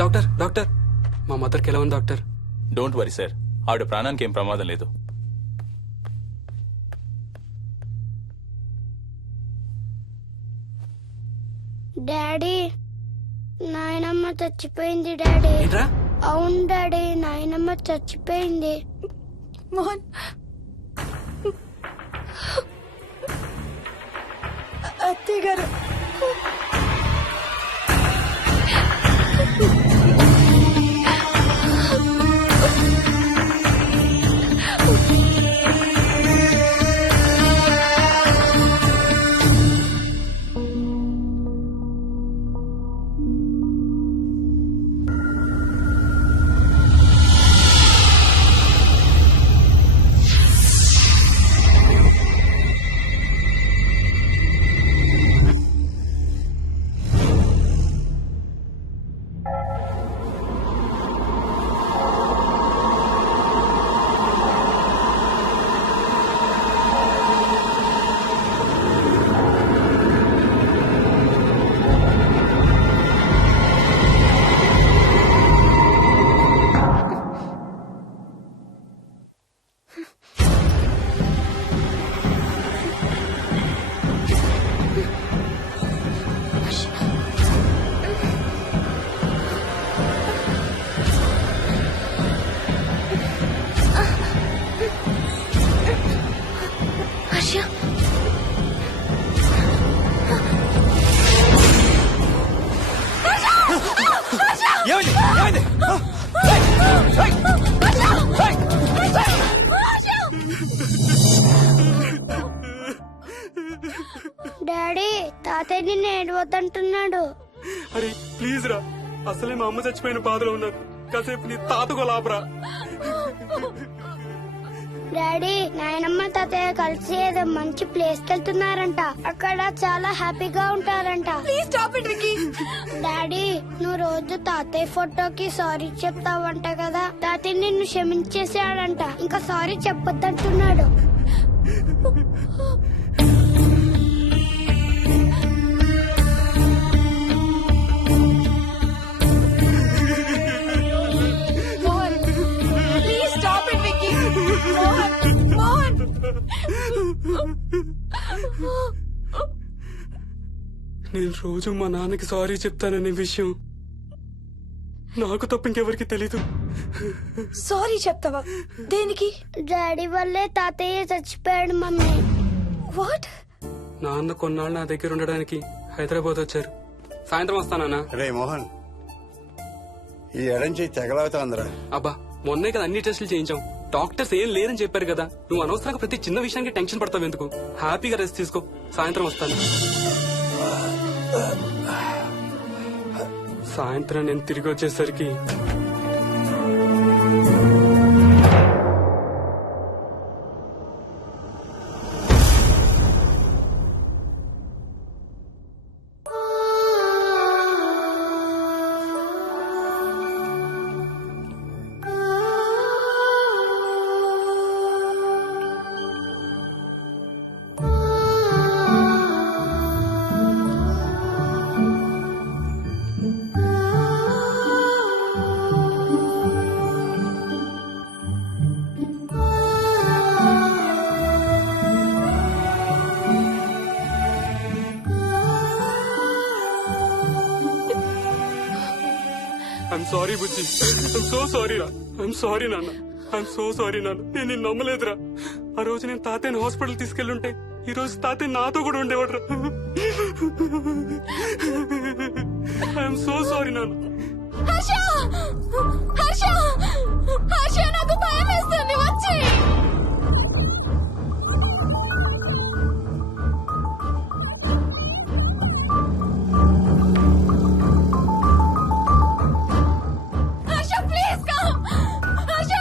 Doctor doctor మా మదర్కి ఎలా ఉంది డాక్టర్? డోంట్ వరీ సార్, ఆవిడ ప్రాణానికి ఏం ప్రమాదం లేదు. డాడీ, నాయనమ్మ చచ్చిపోయింది డాడీ. ఏంట్రా? అవును డాడీ, నాయనమ్మ చచ్చిపోయింది. మోహన్, అత్తయ్య గారు. డాడీ, తాతయ్య నిన్ను ఏడవద్దంటున్నాడు. అరే ప్లీజ్ రా, అసలే మా అమ్మ చచ్చిపోయిన బాధలో ఉన్నాను. కాసేపు నీ తాతకు లాభరా. డాడీ, నాయనమ్మ తాతయ్య కలిసి ఏదో మంచి ప్లేస్ కి వెళ్తున్నారంట. అక్కడ చాలా హ్యాపీగా ఉంటారంట. Please stop it Vicky. Daddy, నువ్వు రోజు తాతయ్య ఫోటోకి సారీ చెప్తావంట కదా. తాతయ్య నిన్ను క్షమించేసాడంట. ఇంకా సారీ చెప్పొద్దంటున్నాడు. Mohan, please stop it Vicky. Mohan, Mohan. నేను రోజు మా నాన్నకి సారీ చెప్తాననే విషయం నాకు తప్ప ఇంకెవరికి తెలీదు. సారీ చెప్తావా? దేనికి? డాడీ వల్లే తాతయ్య చచ్చిపోయాడు మమ్మీ. వాట్? నాన్న కొన్నాళ్ళు నా దగ్గర ఉండడానికి హైదరాబాద్ వచ్చారు. సాయంత్రం వస్తానా? రే మోహన్, ఈ ఎడం చేయి తెగలవుతోందిరా. అబ్బా, మొన్నే కదా అన్ని టెస్టులు చేయించాం. డాక్టర్స్ ఏం లేరని చెప్పారు కదా. నువ్వు అనవసరంగా ప్రతి చిన్న విషయానికి టెన్షన్ పడతావు ఎందుకు? హ్యాపీగా రెస్ట్ తీసుకో. సాయంత్రం వస్తాను. సాయంత్రం నేను తిరిగి వచ్చేసరికి I'm sorry Bujji. I'm so sorry రా. ఐఎమ్ సారీ నాన్న. ఐఎమ్ సో సారీ నాన్న. నేను నిన్ను నమ్మలేదురా. ఆ రోజు నేను తాతయ్యని హాస్పిటల్ తీసుకెళ్ళుంటే ఈ రోజు తాతయ్య నాతో కూడా ఉండేవాడు రా. ఐఎమ్ సో సారీ నాన్న. హర్ష! హర్ష! హర్ష, నాకు భయం వేస్తుంది. వచ్చి హర్ష, ప్లీజ్ కమ్. హర్ష!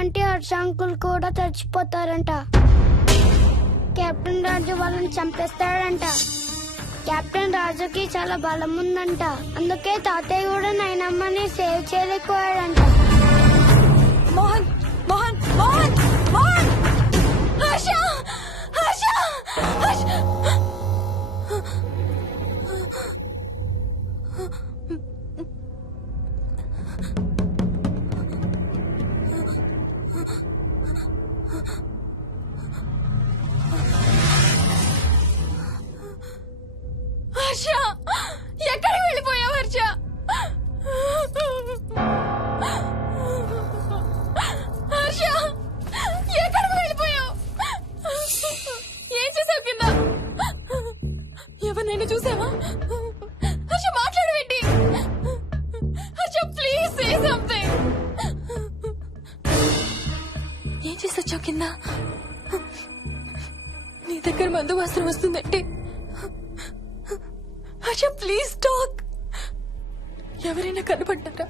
అంటే హర్ష అంకుల్ కూడా చచ్చిపోతారంట. కెప్టెన్ రాజు వాళ్ళని చంపేస్తాడంట. కెప్టెన్ రాజుకి చాలా బలం ఉందంట. అందుకే తాతయ్య కూడా నాయనమ్మని సేవ్ చేయలేకపోయాడంట. మోహన్ మోహన్ మోహన్ మోహన్ హర్ష హర్ష హర్ష హర్ష ఎక్కడికి వెళ్ళిపోయావు హర్ష? హర్ష ఎక్కడికి వెళ్ళిపోయావు? ఏం చేసావు కింద? ఎవరినైనా చూసావా? హర్ష మాట్లాడవేంటి? Harsha please say something. ఏం చేసొచ్చావు కింద? నీ దగ్గర మందు వాసన వస్తుందంటే హర్ష ప్లీజ్ టాక్. ఎవరైనా కనపడ్డారా?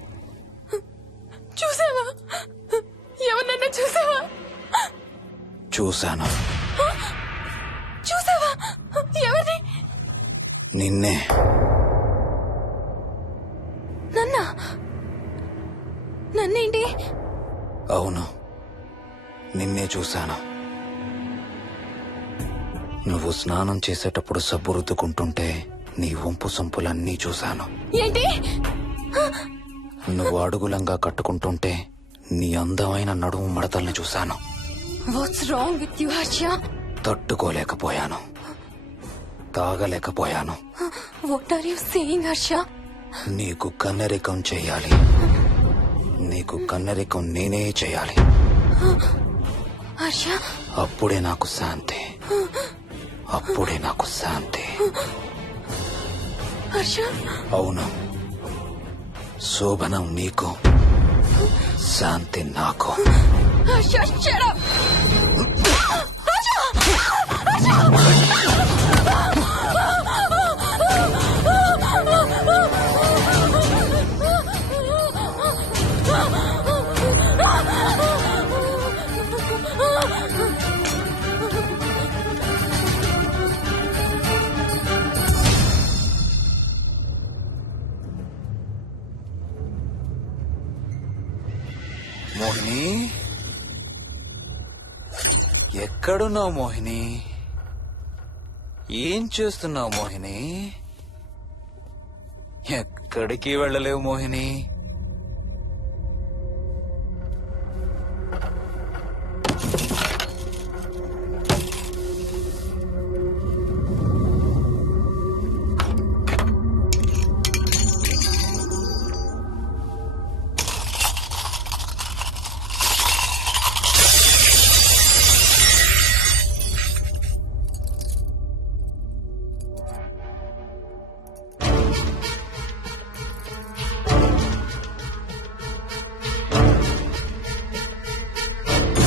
చూసావా? ఎవరినైనా చూసావా? చూశాను. చూసావా? ఎవరిని? నిన్నే. నన్నేంటి? అవును, నిన్నే చూశాను. నువ్వు స్నానం చేసేటప్పుడు సబ్బు రుద్దుకుంటుంటే నీ వంపు సొంపులన్నీ చూశాను. ఏంటి? నువ్వు అడుగులంగా కట్టుకుంటుంటే నీ అందమైన నడుము మడతల్ని చూశాను. What's wrong with you Harsha? తట్టుకోలేకపోయాను, తాగలేకపోయాను. What are you saying Harsha? నీకు కన్నరికం చెయ్యాలి. నీకు కన్నరికం నేనే చేయాలి. హర్ష అప్పుడే నాకు శాంతి. అప్పుడే నాకు శాంతి. హర్ష అవును, శోభనం నీకు, శాంతి నాకు. Harsha shut up. మోహిని, ఎక్కడున్నావు మోహిని? ఏం చేస్తున్నావు మోహిని? ఎక్కడికి వెళ్ళలేవు మోహిని.